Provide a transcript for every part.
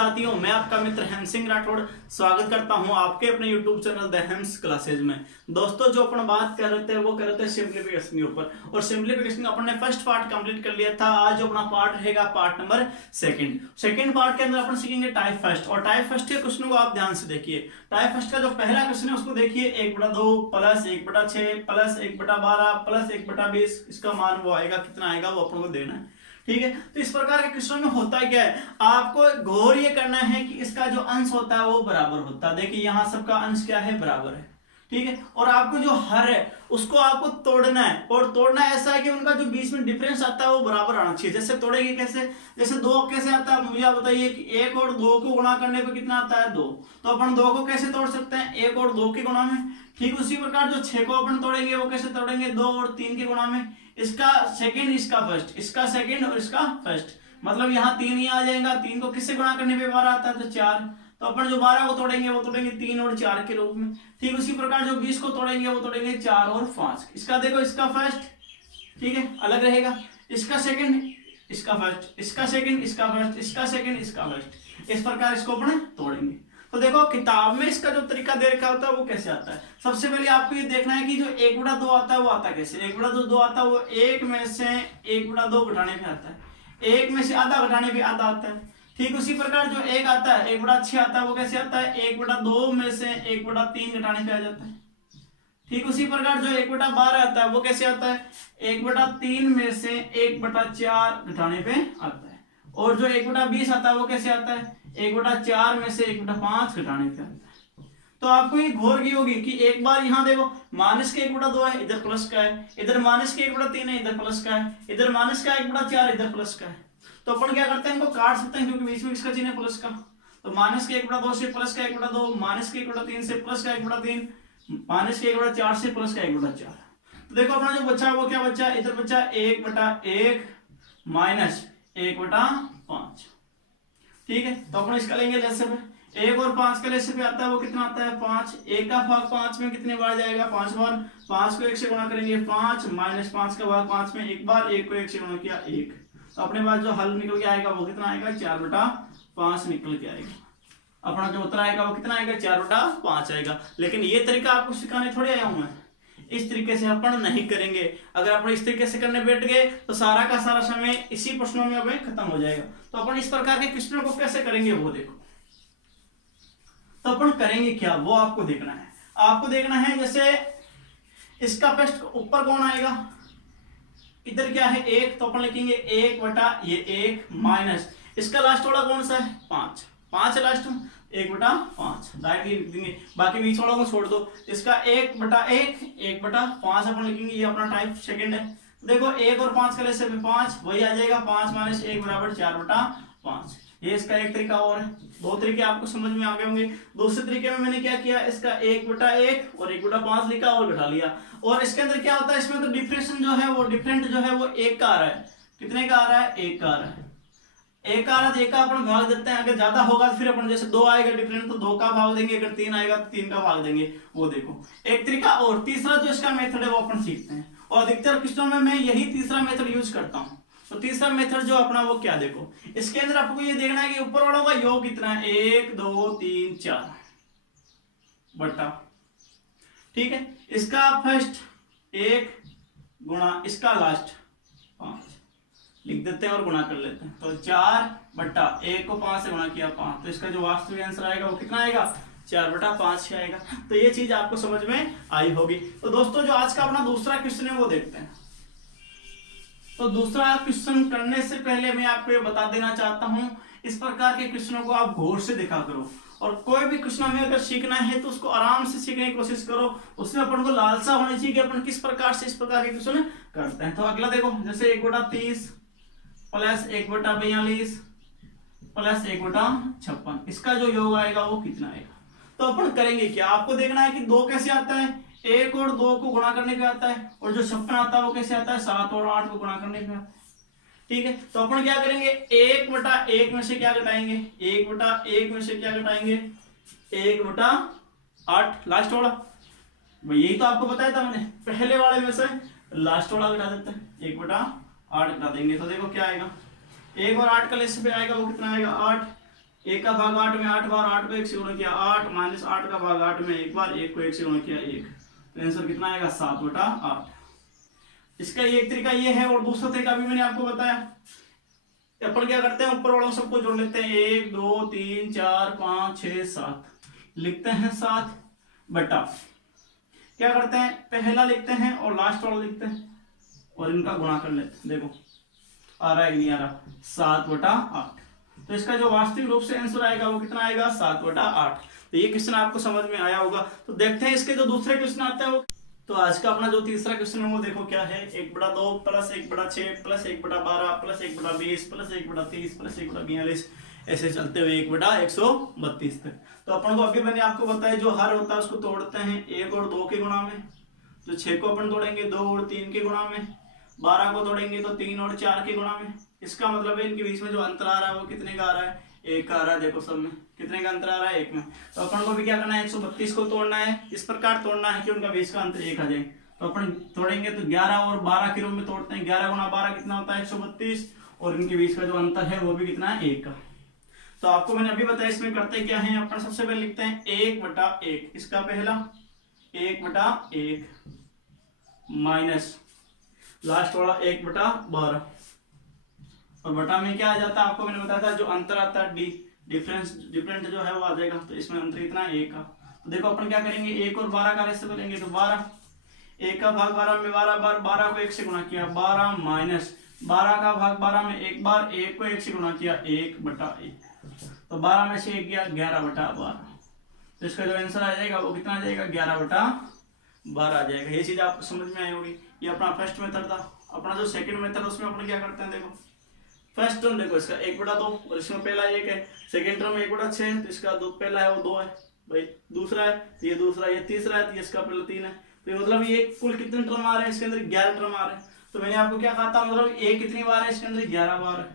साथियों, मैं आपका मित्र हेम सिंह राठौड़ स्वागत करता हूं आपके अपने YouTube चैनल द हेम्स क्लासेज में। दोस्तों, जो अपन बात कर रहे थे वो कर रहे थे सिंप्लीफिकेशन के ऊपर, और सिंप्लीफिकेशन अपन ने फर्स्ट पार्ट कंप्लीट कर लिया था। आज जो अपना पार्ट रहेगा पार्ट नंबर सेकंड पार्ट के अंदर अपन सीखेंगे टाइप फर्स्ट। और टाइप फर्स्ट के क्वेश्चन को आप ध्यान से देखिए। टाइप फर्स्ट का जो पहला क्वेश्चन है उसको देखिए, 1/2 प्लस 1/6 प्लस 1/12 प्लस 1/20, इसका मान वो आएगा, कितना आएगा वो अपन को देना है। ठीक है, तो इस प्रकार के क्वेश्चन में होता क्या है, आपको गौर ये करना है कि इसका जो अंश होता है वो बराबर होता है। देखिए यहाँ सबका अंश क्या है, बराबर है। ठीक है, और आपको जो हर है उसको आपको तोड़ना है, और तोड़ना ऐसा है कि उनका जो बीच में डिफरेंस आता है वो बराबर आना चाहिए। जैसे तोड़ेंगे कैसे, जैसे 2 कैसे आता है, मुझे आप बताइए कि 1 और 2 को गुणा करने पे कितना आता है, 2। तो अपन 2 को कैसे तोड़ सकते हैं, 1 और 2 के गुणा में। ठीक उसी प्रकार जो 6 को अपन तोड़ेंगे वो कैसे तोड़ेंगे, 2 और 3 के गुणा में। इसका सेकंड, इसका फर्स्ट, इसका सेकंड और इसका फर्स्ट, मतलब यहाँ 3 ही आ जाएगा। 3 को किससे गुणा करने पे 12 आता है, तो 4। तो अपन जो 12 को तोड़ेंगे वो तोड़ेंगे 3 और 4 के रूप में। ठीक उसी प्रकार जो 20 को तोड़ेंगे वो तोड़ेंगे 4 और 5। इसका देखो, इसका फर्स्ट, ठीक है, अलग रहेगा, इसका सेकंड, इसका फर्स्ट, इसका सेकंड, इसका फर्स्ट, इसका सेकंड, इसका फर्स्ट। इस प्रकार इसको अपन तोड़ेंगे। तो देखो किताब में इसका जो तरीका दे रखा होता है वो कैसे आता है। सबसे पहले आपको ये देखना है कि जो 1/2 आता है वो आता कैसे। 1/2 आता है वो 1 में से 1/2 घटाने पे आता है, 1 में से आधा घटाने पे आधा आता है। ठीक उसी प्रकार जो 1 आता है, 1/6 आता है, वो कैसे आता है, 1/2 में से 1/3 घटाने पे आ जाता है। ठीक उसी प्रकार जो 1/12 आता है वो कैसे आता है, 1/3 में से 1/4 घटाने पे आता है। और जो 1/20 आता है वो कैसे आता है, 1/4 में से 1/5 घटाने पे आता है। तो आपको ये गौर की होगी कि एक बार यहाँ देखो, माइनस के 1/2 है, इधर प्लस का है, इधर माइनस के 1/3 है, इधर प्लस का है, इधर माइनस का 1/4, इधर प्लस का है। तो अपन क्या करते हैं, इनको काट सकते हैं क्योंकि बीच में किसका चिन्ह है, प्लस का। तो माइनस के 1/2 से प्लस का 1/2, माइनस के 1/3 से प्लस का 1/3, माइनस के 1/4 से प्लस का 1/4। तो देखो अपना जो बचा वो क्या बचा, इधर बचा 1/1 माइनस 1/5। ठीक है, तो अपन इसका लेंगे लेसे पे, 1 और 5 का लेसे पे आता है वो कितना आता है, 5। 1 का भाग 5 में कितने बार जाएगा, 5 बार। 5 को 1 से गुणा करेंगे 5, माइनस 5 का भाग 5 में 1 बार, 1 को 1 से गुणा किया 1। तो अपने पास जो हल निकल के आएगा वो कितना आएगा, 4/5 निकल के आएगा। अपना जो उत्तर आएगा वो कितना आएगा, 4/5 आएगा। लेकिन ये तरीका आपको सिखाने थोड़ी आया हूं मैं, इस तरीके से अपन नहीं करेंगे। अगर अपन इस तरीके से करने बैठ गए तो सारा का सारा समय इसी प्रश्नों में अब खत्म हो जाएगा। तो अपन इस प्रकार के क्वेश्चनों को कैसे करेंगे वो देखो। तो अपन करेंगे क्या वो आपको देखना है। आपको देखना है जैसे इसका फर्स्ट ऊपर कौन आएगा, इधर क्या है 1, तो अपन लिखेंगे 1/1 माइनस इसका लास्ट वाला कौन सा है, 5 लास्ट में 1/5 डायरेक्ट लिख देंगे, बाकी बीच वालों को छोड़ दो। इसका 1/1 1/5 अपन लिखेंगे, ये अपना टाइप सेकंड है। देखो 1 और 5 का लेसे 5 वही आ जाएगा, 5 माइनस 1 बराबर 4/5। ये इसका एक तरीका और है। 2 तरीके आपको समझ में आ गए होंगे। दूसरे तरीके में मैंने क्या किया, इसका 1/1 और 1/5 लिखा और घटा लिया। और इसके अंदर क्या होता है, इसमें तो डिफरेंस जो है वो डिफरेंट जो है वो 1 का आ रहा है। कितने का आ रहा है, 1 का आ रहा है। 1 का आ रहा है, 1 का अपन भाग देते हैं। अगर ज्यादा होगा तो फिर अपन जैसे 2 आएगा डिफरेंट तो 2 का भाग देंगे, अगर 3 आएगा तो 3 का भाग देंगे। वो देखो एक तरीका। और तीसरा जो इसका मेथड है वो अपन सीखते हैं, और अधिकतर क्वेश्चन में मैं यही तीसरा मेथड यूज करता हूँ। तो तीसरा मेथड जो अपना वो क्या, देखो इसके अंदर आपको ये देखना है कि ऊपर वालों का योग कितना है, 1 2 3 4 बटा, ठीक है, इसका फर्स्ट 1 गुणा इसका लास्ट 5 लिख देते हैं और गुणा कर लेते हैं। तो 4/1 को 5 से गुणा किया 5, तो इसका जो वास्तविक आंसर आएगा वो कितना आएगा, 4/5 आएगा। तो ये चीज आपको समझ में आई होगी। तो दोस्तों जो आज का अपना दूसरा क्वेश्चन है वो देखते हैं। तो दूसरा क्वेश्चन करने से पहले मैं आपको ये बता देना चाहता हूं, इस प्रकार के क्वेश्चनों को आप गौर से देखा करो, और कोई भी क्वेश्चन हमें अगर सीखना है तो उसको आराम से सीखने की कोशिश करो। उसमें अपन को लालसा होनी चाहिए कि अपन किस प्रकार से इस प्रकार के क्वेश्चन करते हैं। तो अगला देखो, जैसे 1/30 प्लस 1/42 प्लस 1/56, इसका जो योग आएगा वो कितना आएगा। तो अपन करेंगे क्या, आपको देखना है कि 2 कैसे आता है, 1 और 2 को गुणा करने पे आता है, और जो 56 आता है वो कैसे आता है, 7 और 8 को गुणा करने पे आता है। ठीक है, तो अपन क्या करेंगे, 1/1 में से क्या घटाएंगे, 1/1 में से क्या घटाएंगे, 1/8 लास्ट वाला। यही तो आपको बताया था मैंने, पहले वाले में से लास्ट वाला घटा देते हैं, 1/8 घटा देंगे। तो देखो क्या आएगा, 1 और 8 का लेस पे आएगा वो कितना आएगा, 8 1 का भाग 8 में 8 बार 8 को 1 से गुणा किया 8 माइनस 8 का भाग 8 में 1 बार 1 को 1 से गुणा किया 1। तो आंसर कितना आएगा 7/8। इसका एक तरीका ये है और दूसरा तरीका भी मैंने आपको बताया। अपन क्या करते हैं ऊपर वालों सबको जोड़ लेते हैं 1 2 3 4 5 6 7 लिखते हैं 7 बटा क्या करते हैं पहला लिखते हैं और लास्ट वाला लिखते हैं और इनका गुणा कर लेते हैं। देखो आ रहा है नहीं आ रहा 7/8। तो इसका जो वास्तविक रूप से आंसर आएगा वो कितना आएगा 7/8। तो ये क्वेश्चन आपको समझ में आया होगा। तो देखते हैं इसके जो दूसरे क्वेश्चन आते हैं वो। तो आज का अपना जो तीसरा क्वेश्चन है वो देखो क्या है 1/2 plus 1/6 plus 1/12 plus 1/20 plus 1/30 plus 1/42 ऐसे चलते हुए 1/132 तक। तो अपन को अभी मैंने आपको बताया जो हर होता है उसको तोड़ते हैं 1 और 2 के गुणा में। तो 6 को अपन तोड़ेंगे 2 और 3 के गुणा में। 12 को तोड़ेंगे तो 3 और 4 के गुणा में। इसका मतलब है इनके बीच में जो अंतर आ रहा है वो कितने का आ रहा है 1 का आ रहा है। देखो सब में कितने का अंतर आ रहा है 1 में। तो अपन को भी क्या करना है 132 को तोड़ना है। इस प्रकार तोड़ना है कि उनका बीच का अंतर 1 आ जाए। तो अपन तोड़ेंगे तो 11 और 12 के रूप में तोड़ते हैं। 11 गुणा 12 कितना होता है 132 और इनके बीच का जो अंतर है वो भी कितना है 1 का। तो आपको मैंने अभी बताया इसमें करते क्या है अपन सबसे पहले लिखते हैं 1/1 इसका पहला 1/1 माइनस लास्ट वाला 1/12 और बटा में क्या आ जाता है आपको मैंने बताया था जो अंतर आता है डिफरेंट जो है वो आ जाएगा। तो इसमें अंतर इतना है 1 का। तो देखो अपन क्या करेंगे 1 और 12 का रेशो करेंगे तो 12 1 का भाग 12 में 12 बार 12 को 1 से गुणा किया 12 माइनस 12 का भाग 12 में 1 बार 1 को 1 से गुणा किया 1/1। तो 12 में से 1 गया 11/12। तो इसका जो आंसर आ जाएगा वो कितना आ जाएगा 11/12 आ जाएगा। ये चीज आपको समझ में आई होगी। ये अपना फर्स्ट मेथड था। अपना जो सेकंड मेथड उसमें अपन क्या करते हैं देखो फर्स्ट टर्म देखो इसका 1/2 और इसमें पहला 1 है। सेकंड टर्म 1/6 तो इसका पहला है वो 2 है भाई दूसरा है तो ये दूसरा ये तीसरा है तो इसका पहला 3 है। तो मतलब ये कुल कितने टर्म आ रहे हैं इसके अंदर 11 टर्म आ रहे हैं। तो मैंने आपको क्या कहा था मतलब ये कितनी बार है इसके अंदर 11 बार है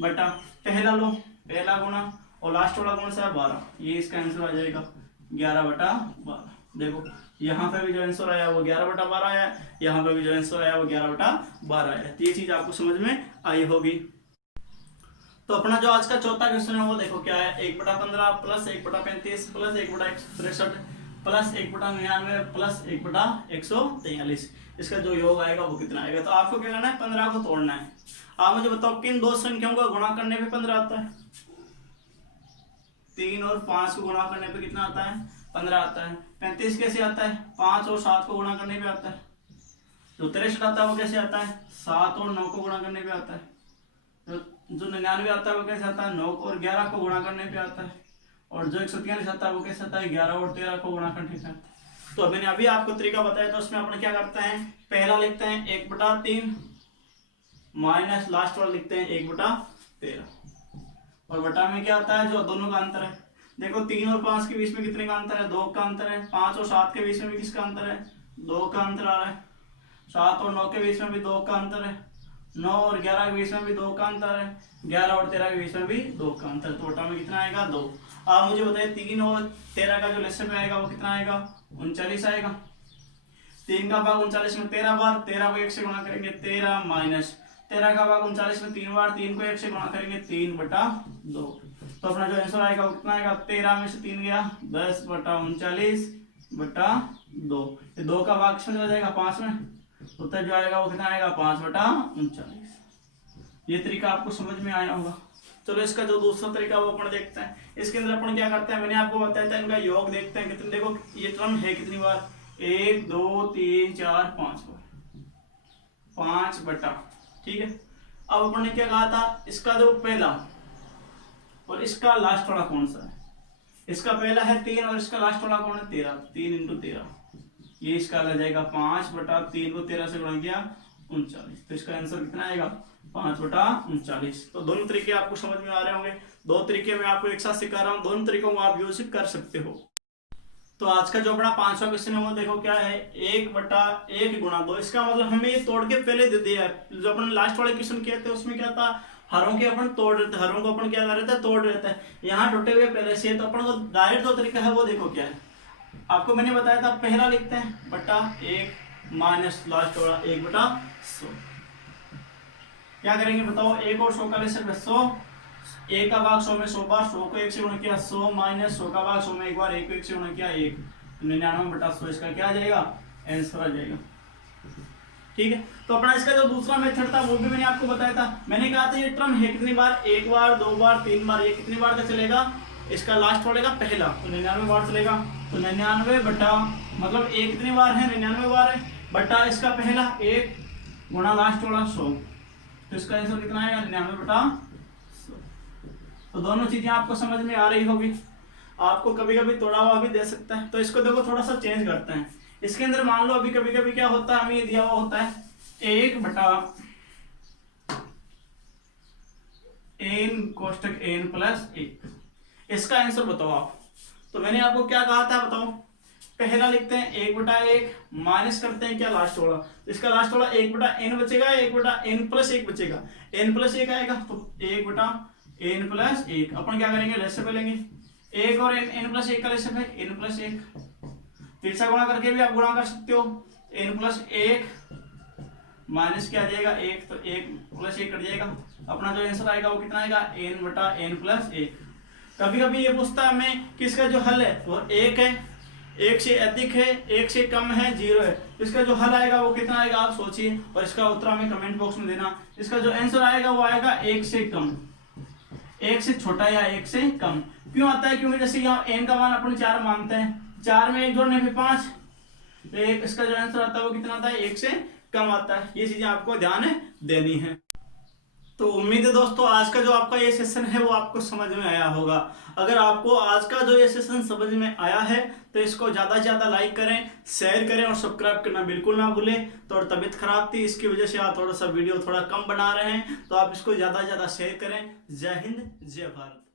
बटा पहला लो पहला गुणा और लास्ट वाला कौन सा है 12। ये इसका आंसर आ जाएगा 11/12। देखो यहाँ पे भी जो आंसर आया वो 11/12 आया यहाँ पे भी जो आंसर आया वो 11/12 आया। तो ये चीज आपको समझ में आई होगी। तो अपना जो आज का चौथा क्वेश्चन है वो देखो क्या है 1/15 प्लस 1/35 प्लस 1/163 प्लस 1/99 प्लस 1/143 इसका जो योग आएगा वो कितना आएगा। तो आपको क्या करना है 15 को तोड़ना है। आप मुझे बताओ किन दो संख्याओं का गुणा करने पे 15 आता है। 3 और 5 को गुणा करने पे कितना आता है 15 आता है। 35 कैसे आता है 5 और 7 को गुणा करने पे आता है। जो 63 आता है वो कैसे आता है 7 और 9 को गुणा करने पे आता है। जो 99 आता है वो कैसे आता है 9 और 11 को गुणा करने पे आता है। और जो 143 आता है वो कैसे आता है 11 और 13 को गुणा करने पे आता है। तो मैंने अभी आपको तरीका बताया। तो उसमें अपन क्या करते हैं पहला लिखते हैं 1/3 माइनस लास्ट वाला लिखते हैं 1/13 और बटा में क्या आता है जो दोनों का अंतर है। देखो 3 और 5 के बीच में कितने का अंतर है 2 का अंतर है। 5 और 7 के बीच में भी किसका अंतर है 2 का अंतर आ रहा है। 7 और 9 के बीच में भी 2 का अंतर है। 9 और 11 के बीच में भी 2 का अंतर है। 11 और 13 के बीच में भी 2 का अंतर। तो बटा में कितना आएगा 2। आप मुझे बताइए 3 और 13 का जो लेसन में आएगा वो कितना आएगा 39 आएगा। 3 का भाग 39 में 13 बार 13 को 1 से गुणा करेंगे 13 माइनस 13 का भाग 39 में 3 बार 3 को 1 से गुणा करेंगे 3/2। तो अपना जो आंसर आएगा वो कितना आएगा 13 में से 3 गया 10/39/2। ये 2 का भाग किसमें चला जाएगा 5 में। उत्तर जो आएगा वो कितना आएगा 5/39। ये तरीका आपको समझ में आया होगा। चलो इसका जो दूसरा तरीका वो अपन देखते हैं। इसके अंदर अपन क्या करते हैं मैंने आपको बताया था इनका योग देखते हैं कितने। देखो ये टर्म है कितनी बार 1 2 3 4 5 बार 5 बटा ठीक है। अब अपन ने क्या कहा था इसका जो पहला और इसका लास्ट वाला कौन सा है। इसका पहला है 3 और इसका लास्ट वाला कौन है 13। 3 × 13 ये इसका आ जाएगा 5/3 को 13 से गुणा किया 39। तो इसका आंसर कितना आएगा 5/39। तो दोनों तरीके आपको समझ में आ रहे होंगे। दो तरीके मैं आपको एक साथ सिखा रहा हूँ। दोनों तरीकों को आप यूज कर सकते हो। तो आज का जो अपना 5वां क्वेश्चन है वो देखो क्या है 1/1 × 2। इसका मतलब हमें ये तोड़ के पहले दे दिया है। जो अपन लास्ट वाले क्वेश्चन किए थे उसमें क्या था हरों के अपन तोड़ रहे थे। हरों को अपन क्या कर रहे थे तोड़ रहे थे। यहाँ टूटे हुए पहले से। तो अपन को डायरेक्ट जो तरीका है वो देखो क्या है। आपको मैंने बताया था पहला लिखते हैं /1 माइनस लास्ट वाला 1/100। क्या करेंगे बताओ 1 और 100 का ले सकते 100 1 का भाग 100 में 100 बार, 100 को 1 से गुणा किया 100 माइनस 100 का भाग 100 में एक बार, 1 को 1 से गुणा किया 1, 99/100। इसका क्या आ जाएगा, आंसर आ जाएगा। ठीक है, तो अपना इसका जो दूसरा मेथड था वो भी मैंने आपको बताया था। मैंने कहा था ये टर्म है कितनी बार, 1 बार, 2 बार, 3 बार, ये कितनी बार का चलेगा, इसका लास्ट पड़ेगा पहला, तो 99 बार चलेगा। तो 99 बटा मतलब एक कितनी बार है, 99 बार है, बटा इसका पहला 1 गुणा लास्ट वाला 100, तो इसका आंसर कितना आएगा, 99/100। तो दोनों चीजें आपको समझ में आ रही होगी। आपको कभी कभी तोड़ा हुआ भी दे सकता है, तो इसको देखो थोड़ा सा चेंज करते हैं। इसके अंदर मान लो अभी कभी कभी क्या होता है, हमें ये दिया हुआ होता है 1 बटा n कोष्टक n प्लस 1, इसका आंसर बताओ आप। तो मैंने आपको क्या कहा था बताओ, पहला लिखते हैं 1/1 माइनस करते हैं क्या लास्ट वाला, इसका लास्ट वाला 1/n बचेगा, 1/n प्लस 1 बचेगा, n प्लस 1 आएगा, तो 1/n प्लस 1 अपन क्या करेंगे, रेसिपल लेंगे, 1 और n प्लस 1 का रेसिपल है n प्लस 1, तिरछा गुणा करके भी आप गुणा कर सकते हो, n प्लस 1 माइनस क्या आ जाएगा 1, तो 1 प्लस 1 कट जाएगा, अपना जो आंसर आएगा वो कितना आएगा, n/n प्लस 1। कभी कभी ये पूछता है हमें कि इसका जो हल है वो 1 है, 1 से अधिक है, 1 से कम है, 0 है, इसका जो हल आएगा वो कितना आएगा आप सोचिए, और इसका उत्तर हमें कमेंट बॉक्स में देना। इसका जो आंसर आएगा वो आएगा 1 से कम, 1 से छोटा या 1 से कम। क्यों आता है, क्योंकि जैसे यहाँ n का मान अपन 4 मानते हैं, 4 में 1 जोड़ने पे 5, तो इसका जो आंसर आता है वो कितना आता है, 1 से कम आता है। ये चीजें आपको ध्यान देनी है। तो उम्मीद है दोस्तों आज का जो आपका ये सेशन है वो आपको समझ में आया होगा। अगर आपको आज का जो ये सेशन समझ में आया है तो इसको ज़्यादा से ज़्यादा लाइक करें, शेयर करें और सब्सक्राइब करना बिल्कुल ना भूलें। तो तबीयत खराब थी, इसकी वजह से आप थोड़ा सा वीडियो थोड़ा कम बना रहे हैं, तो आप इसको ज़्यादा से ज़्यादा शेयर करें। जय हिंद, जय भारत।